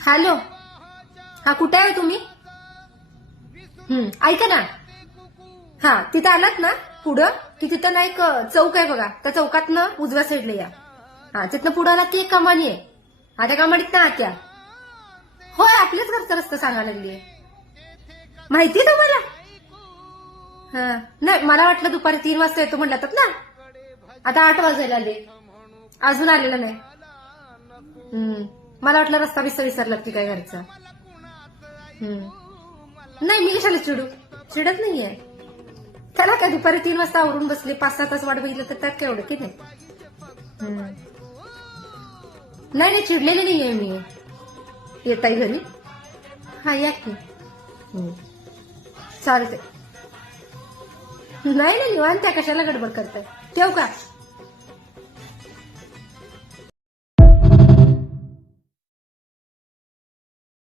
Hello. हा, कुठे आहे तुम्ही? ऐका ना. हा, तिथं आलात ना पुढं की तिथं ना एक चौक आहे बघा. त्या चौकात ना उजव्या साईडला या. हा, तिथनं पुढं आला की एक कमानी आहे. हा, त्या कमानीत ना आत्या. होय, आपल्याच घरचा रस्ता सांगायला लागलीये. माहितीये तुम्हाला? हा, नाही मला वाटलं दुपारी 3 वाजता येतो म्हणलं ना. आता 8 वाजायला आले, अजून आलेला नाही. मला वाटलं रस्ता बिस्ता विसरला की काय घरचा. नाही, मी कशाला चिडू, चिडत नाहीये. त्याला काय दुपारी 3 वाजता आवरून बसले, 5-6 तास वाट बघितलं तर त्यात काय एवढं की नाही. नाही नाही, चिडलेली नाहीये मी. येताय घरी? हा, या की. चालते. नाही नाही, निवांत आहे, कशाला गडबड करताय. ठेवू का?